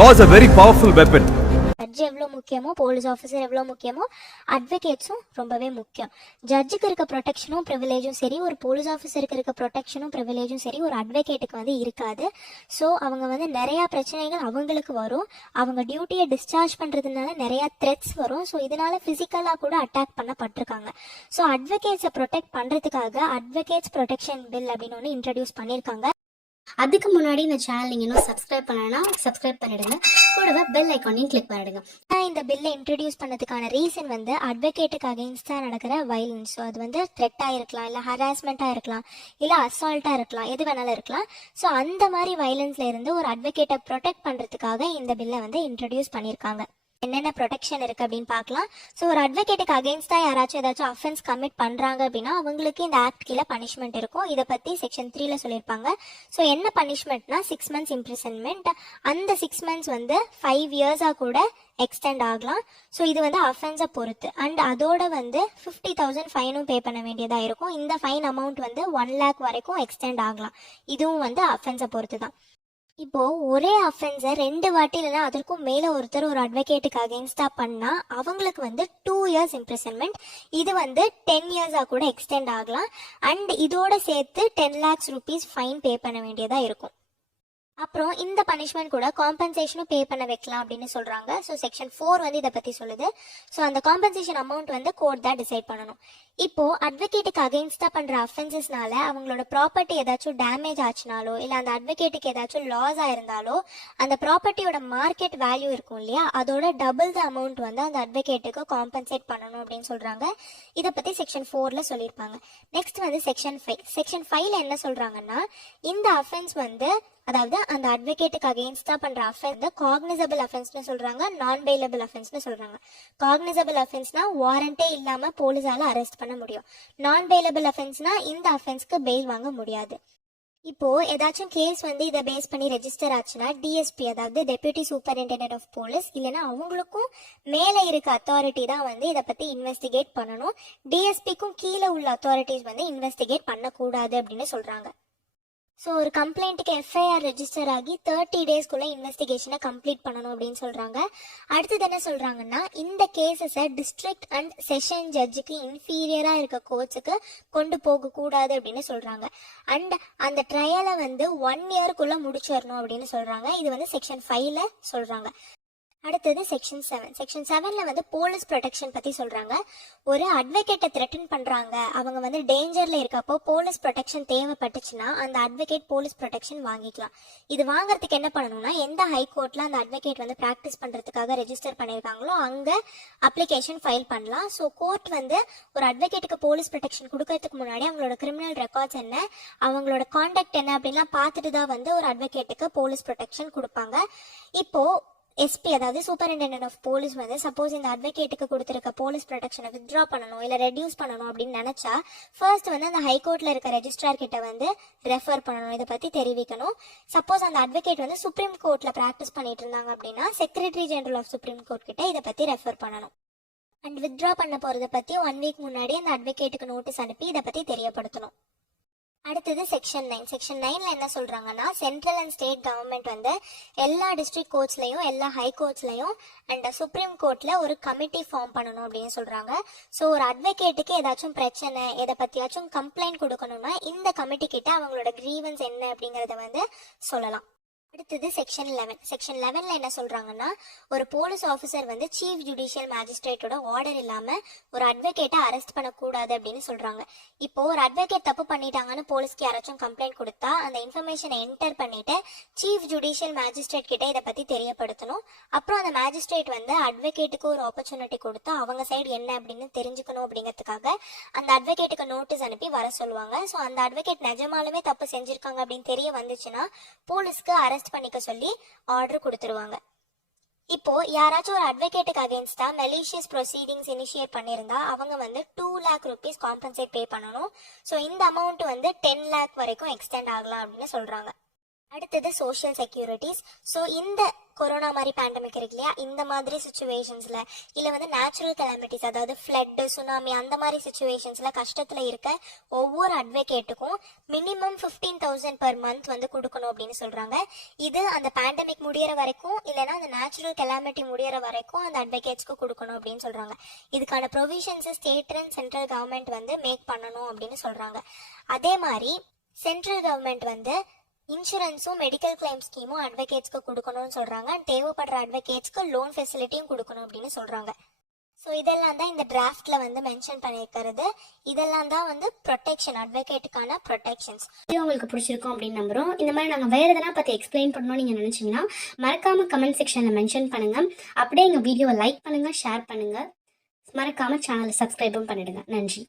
Law is a very powerful judge எவ்வளோ முக்கியமோ police officer எவ்வளோ முக்கியமோ அட்வொகேட்ஸும் ரொம்பவே முக்கியம். ஜட்ஜுக்கு இருக்க ப்ரொடெக்ஷனும் ப்ரிவிலேஜும் சரி ஒரு போலீஸ் ஆஃபீஸருக்கு இருக்க ப்ரொடெக்ஷனும் ப்ரிவிலேஜும் சரி ஒரு அட்வொகேட்டுக்கு வந்து இருக்காது. ஸோ அவங்க வந்து நிறையா பிரச்சனைகள் அவங்களுக்கு வரும். அவங்க டியூட்டியை டிஸ்சார்ஜ் பண்ணுறதுனால நிறையா த்ரெட்ஸ் வரும். ஸோ இதனால ஃபிசிக்கலாக கூட அட்டாக் பண்ணப்பட்டிருக்காங்க. ஸோ அட்வொகேட்ஸை ப்ரொடெக்ட் பண்ணுறதுக்காக அட்வொகேட்ஸ் ப்ரொடெக்ஷன் பில் அப்படின்னு ஒன்று இன்ட்ரடியூஸ் பண்ணியிருக்காங்க. அதுக்கு முன்னாடி இந்த சேனல் நீங்கள் இன்னும் சப்ஸ்கிரைப் பண்ணலைன்னா சப்ஸ்கிரைப் பண்ணிடுங்க. கூடவே பெல் ஐக்கானையும் கிளிக் பண்ணிடுங்க. நான் இந்த பில்லை இன்ட்ரடியூஸ் பண்ணதுக்கான ரீசன் வந்து அட்வொகேட்டுக்கு அகேன்ஸ்டாக நடக்கிற வயலன்ஸ் ஸோ அது வந்து த்ரெட்டாக இருக்கலாம் இல்லை ஹராஸ்மெண்ட்டாக இருக்கலாம் இல்லை அசால்ட்டாக இருக்கலாம் எது வேணாலும் இருக்கலாம். ஸோ அந்த மாதிரி வயலன்ஸ்ல இருந்து ஒரு அட்வொகேட்டை ப்ரொடெக்ட் பண்ணுறதுக்காக இந்த பில்லை வந்து இன்ட்ரடியூஸ் பண்ணியிருக்காங்க என்னென்ன ப்ரொடெக்ஷன் இருக்கு அப்படின்னு பார்க்கலாம். ஸோ ஒரு அட்வொகேட்டுக்கு அகேன்ஸ்டாக யாராச்சும் ஏதாச்சும் அஃபென்ஸ் கமிட் பண்ணுறாங்க அப்படின்னா அவங்களுக்கு இந்த ஆக்ட் கீழே பனிஷ்மெண்ட் இருக்கும். இதை பற்றி செக்ஷன் த்ரீல சொல்லியிருப்பாங்க. ஸோ என்ன பனிஷ்மெண்ட்னா சிக்ஸ் மந்த்ஸ் இம்ப்ரிசன்மெண்ட் அந்த சிக்ஸ் மந்த்ஸ் வந்து ஃபைவ் இயர்ஸாக கூட எக்ஸ்டெண்ட் ஆகலாம். ஸோ இது வந்து அஃபென்ஸை பொறுத்து. அண்ட் அதோட வந்து ஃபிஃப்டி தௌசண்ட் ஃபைனும் பே பண்ண வேண்டியதாக இருக்கும். இந்த ஃபைன் அமௌண்ட் வந்து ஒன் லேக் வரைக்கும் எக்ஸ்டெண்ட் ஆகலாம். இதுவும் வந்து அஃபென்ஸை பொறுத்து தான் இப்போ ஒரே அஃபென்ஸை ரெண்டு வாட்டி இல்லைன்னா அதற்கும் மேலே ஒருத்தர் ஒரு அட்வொகேட்டுக்கு அகேன்ஸ்டா பண்ணா அவங்களுக்கு வந்து டூ இயர்ஸ் இம்ப்ரிசன்மெண்ட் இது வந்து டென் இயர்ஸாக கூட எக்ஸ்டெண்ட் ஆகலாம். அண்ட் இதோட சேர்த்து ten lakhs rupees fine pay பண்ண வேண்டியதாக இருக்கும். அப்புறம் இந்த பனிஷ்மெண்ட் கூட காம்பன்சேஷனும் பே பண்ண வைக்கலாம் அப்படின்னு சொல்றாங்க. ஸோ செக்ஷன் ஃபோர் வந்து இதை பத்தி சொல்லுது. ஸோ அந்த காம்பன்சேஷன் அமௌண்ட் வந்து கோர்ட் தான் டிசைட் பண்ணணும். இப்போ அட்வொகேட்டுக்கு அகெயின்ஸ்டா பண்ற அஃபென்சஸ்னால அவங்களோட ப்ராப்பர்ட்டி ஏதாச்சும் டேமேஜ் ஆச்சுனாலோ இல்லை அந்த அட்வொகேட்டுக்கு ஏதாச்சும் லாஸ் ஆயிருந்தாலோ அந்த ப்ராப்பர்ட்டியோட மார்க்கெட் வேல்யூ இருக்கும் இல்லையா? அதோட டபுள் த அமௌண்ட் வந்து அந்த அட்வொகேட்டுக்கு காம்பன்சேட் பண்ணணும் அப்படின்னு சொல்றாங்க. இதை பத்தி செக்ஷன் ஃபோர்ல சொல்லியிருப்பாங்க. நெக்ஸ்ட் வந்து செக்ஷன் ஃபைவ் செக்ஷன் ஃபைவ்ல என்ன சொல்றாங்கன்னா இந்த அஃபென்ஸ் வந்து அதாவது அந்த அட்வொகேட்டுக்கு அகேன்ஸ்டா பண்ற அஃபென்ஸ் காக்னிசபிள் அஃபென்ஸ்னு சொல்றாங்க நான் பெயிலபிள் அஃபென்ஸ்னு சொல்றாங்க. காக்னிசபிள் அஃபென்ஸ்னா வாரண்டே இல்லாம போலீஸால அரெஸ்ட் பண்ண முடியும். நான் பெயிலபிள் அஃபென்ஸ்னா இந்த அஃபென்ஸ்க்கு பெயில் வாங்க முடியாது. இப்போ ஏதாச்சும் கேஸ் வந்து இதை பேஸ் பண்ணி ரெஜிஸ்டர் ஆச்சுன்னா டிஎஸ்பி அதாவது டெபியூட்டி சூப்பரிண்டென்டென்ட் ஆஃப் போலீஸ் இல்லைன்னா அவங்களுக்கும் மேலே இருக்க அத்தாரிட்டி தான் வந்து இதை பத்தி இன்வெஸ்டிகேட் பண்ணணும். டிஎஸ்பிக்கும் கீழே உள்ள அத்தாரிட்டிஸ் வந்து இன்வெஸ்டிகேட் பண்ணக்கூடாது அப்படின்னு சொல்றாங்க. ஸோ ஒரு கம்ப்ளைண்ட்டுக்கு எஃப்ஐஆர் ரெஜிஸ்டர் ஆகி தேர்ட்டி டேஸ்க்குள்ளே இன்வெஸ்டிகேஷனை கம்ப்ளீட் பண்ணணும் அப்படின்னு சொல்கிறாங்க அடுத்தது என்ன சொல்கிறாங்கன்னா இந்த கேசஸை டிஸ்ட்ரிக்ட் அண்ட் செஷன் ஜட்ஜுக்கு இன்ஃபீரியராக இருக்க கோச்சுக்கு கொண்டு போகக்கூடாது அப்படின்னு சொல்கிறாங்க அண்ட் அந்த ட்ரையலை வந்து ஒன் இயர்க்குள்ளே முடிச்சிடணும் அப்படின்னு சொல்கிறாங்க இது வந்து செக்ஷன் ஃபைவ்ல சொல்கிறாங்க அடுத்தது செக்ஷன் செவன் செக்ஷன் செவனில் வந்து போலீஸ் ப்ரொடெக்ஷன் பற்றி சொல்கிறாங்க ஒரு அட்வொகேட்டை த்ரெட்டன் பண்ணுறாங்க அவங்க வந்து டேஞ்சரில் இருக்கப்போ போலீஸ் ப்ரொடெக்ஷன் தேவைப்பட்டுச்சுன்னா அந்த அட்வொகேட் போலீஸ் ப்ரொடெக்ஷன் வாங்கிக்கலாம். இது வாங்குறதுக்கு என்ன பண்ணணும்னா எந்த ஹை அந்த அட்வொகேட் வந்து ப்ராக்டிஸ் பண்ணுறதுக்காக ரெஜிஸ்டர் பண்ணியிருக்காங்களோ அங்கே அப்ளிகேஷன் ஃபைல் பண்ணலாம். ஸோ கோர்ட் வந்து ஒரு அட்வொகேட்டுக்கு போலீஸ் ப்ரொடெக்ஷன் கொடுக்கறதுக்கு முன்னாடி அவங்களோட கிரிமினல் ரெக்கார்ட்ஸ் என்ன அவங்களோட காண்டாக்ட் என்ன அப்படின்லாம் பார்த்துட்டு தான் வந்து ஒரு அட்வொகேட்டுக்கு போலீஸ் ப்ரொடெக்ஷன் கொடுப்பாங்க. இப்போ எஸ்பி அதாவது சூப்பரிண்டென்டென்ட் ஆஃப் போலீஸ் வந்து சப்போஸ் இந்த அட்வொகேட்டுக்கு கொடுத்துருக்க போலீஸ் ப்ரொடெக்ஷனை வித்ட்ரா பண்ணணும் இல்லை ரெடியூஸ் பண்ணணும் அப்படின்னு நினச்சா ஃபர்ஸ்ட் வந்து அந்த ஹைகோர்ட்டில் இருக்க ரெஜிஸ்ட்ரார் கிட்ட வந்து ரெஃபர் பண்ணணும். இதை பற்றி தெரிவிக்கணும். சப்போஸ் அந்த அட்வொகேட் வந்து சுப்ரீம் கோர்ட்டில் ப்ராக்டிஸ் பண்ணிட்டு இருந்தாங்க அப்படின்னா secretary general of supreme court கிட்ட இதை பற்றி ரெஃபர் பண்ணணும். அண்ட் வித்ட்ரா பண்ண போகிறத பற்றி ஒன் வீக் முன்னாடி அந்த அட்வொகேட்டுக்கு நோட்டீஸ் அனுப்பி இதை பற்றி தெரியப்படுத்தணும். அடுத்தது செக்ஷன் நைன் செக்ஷன் நைன்ல என்ன சொல்றாங்கன்னா சென்ட்ரல் அண்ட் ஸ்டேட் கவர்மெண்ட் வந்து எல்லா டிஸ்ட்ரிக்ட் கோர்ட்ஸ்லயும் எல்லா ஹை கோர்ட்ஸ்லயும் அண்ட் சுப்ரீம் கோர்ட்ல ஒரு கமிட்டி ஃபார்ம் பண்ணணும் அப்படின்னு சொல்றாங்க. ஸோ ஒரு அட்வொகேட்டுக்கு ஏதாச்சும் பிரச்சனை எதை பத்தியாச்சும் கம்ப்ளைண்ட் கொடுக்கணும்னா இந்த கமிட்டி கிட்ட அவங்களோட கிரீவன்ஸ் என்ன அப்படிங்கறத வந்து சொல்லலாம். அடுத்தது செக்ஷன் லெவன் செக்ஷன் லெவனில் என்ன சொல்கிறாங்கன்னா ஒரு போலீஸ் ஆஃபீஸர் வந்து சீஃப் ஜுடிஷியல் மேஜிஸ்ட்ரேட்டோட ஆர்டர் இல்லாமல் ஒரு அட்வொகேட்டை அரெஸ்ட் பண்ணக்கூடாது அப்படின்னு சொல்கிறாங்க இப்போ ஒரு அட்வொகேட் தப்பு பண்ணிட்டாங்கன்னு போலீஸ்க்கு யாராச்சும் கம்ப்ளைண்ட் கொடுத்தா அந்த இன்ஃபர்மேஷனை என்டர் பண்ணிட்டு சீஃப் ஜுடிஷியல் மேஜிஸ்ட்ரேட் கிட்ட இதை பற்றி தெரியப்படுத்தணும். அப்புறம் அந்த மேஜிஸ்ட்ரேட் வந்து அட்வொகேட்டுக்கு ஒரு ஆப்பர்ச்சுனிட்டி கொடுத்து அவங்க சைடு என்ன அப்படின்னு தெரிஞ்சுக்கணும் அப்படிங்கிறதுக்காக அந்த அட்வொகேட்டுக்கு நோட்டீஸ் அனுப்பி வர சொல்லுவாங்க. ஸோ அந்த அட்வொகேட் நிஜமாலுமே தப்பு செஞ்சுருக்காங்க அப்படின்னு தெரிய வந்துச்சுன்னா போலீஸ்க்கு அரெஸ்ட் பண்ணிக்க சொல்லி ஆர்டர் கொடுத்துருவாங்க. இப்போ யாராச்சும் ஒரு அட்வொகேட்டுக்கு அகேன்ஸ்டா மெலிஷியஸ் ப்ரொசீடிங்ஸ் இனிஷியேட் பண்ணியிருந்தா அவங்க வந்து two lakh rupees compensate pay பண்ணணும். ஸோ இந்த அமௌண்ட் வந்து டென் லேக் வரைக்கும் எக்ஸ்டெண்ட் ஆகலாம் அப்படின்னு சொல்றாங்க. அடுத்தது சோஷியல் செக்யூரிட்டிஸ் ஸோ இந்த கொரோனா மாதிரி பேண்டமிக் இருக்கு இல்லையா? இந்த மாதிரி சுச்சுவேஷன்ஸ்ல இல்ல வந்து நேச்சுரல் கலாமிட்டிஸ் அதாவது ஃப்ளட் சுனாமி அந்த மாதிரி சுச்சுவேஷன்ஸ்ல கஷ்டத்துல இருக்க ஒவ்வொரு அட்வொகேட்டுக்கும் minimum fifteen thousand per month வந்து கொடுக்கணும் அப்படின்னு சொல்றாங்க. இது அந்த பேண்டமிக் முடியற வரைக்கும் இல்லைன்னா அந்த நேச்சுரல் கலாமிட்டி முடியற வரைக்கும் அந்த அட்வொகேட்ஸ்க்கு கொடுக்கணும் அப்படின்னு சொல்றாங்க. இதுக்கான provisions state and central government வந்து மேக் பண்ணணும் அப்படின்னு சொல்றாங்க. அதே மாதிரி சென்ட்ரல் கவர்மெண்ட் வந்து இன்சூரன்ஸும் மெடிக்கல் கிளைம் ஸ்கீமும் அட்வொகேட்ஸ்க்கு கொடுக்கணும்னு சொல்றாங்க. அண்ட் தேவைப்படுற அட்வொகேட்ஸ்க்கு லோன் ஃபெசிலிட்டியும் கொடுக்கணும் அப்படின்னு சொல்றாங்க. ஸோ இதெல்லாம் தான் இந்த டிராஃப்ட்ல வந்து மென்ஷன் பண்ணியிருக்கிறது. இதெல்லாம் தான் வந்து ப்ரொடெக்ஷன் அட்வொகேட்டுக்கான ப்ரொடெக்ஷன்ஸ் இது உங்களுக்கு பிடிச்சிருக்கும் அப்படின்னு நம்புறோம். இந்த மாதிரி நாங்கள் வேறு எதனா பற்றி எக்ஸ்பிளைன் பண்ணணும்னு நீங்கள் நினச்சிங்கன்னா மறக்காம கமெண்ட் செக்ஷனில் மென்ஷன் பண்ணுங்க. அப்படியே எங்கள் வீடியோவை லைக் பண்ணுங்க ஷேர் பண்ணுங்க. மறக்காம சேனலை சப்ஸ்கிரைபும் பண்ணிடுங்க. நன்றி.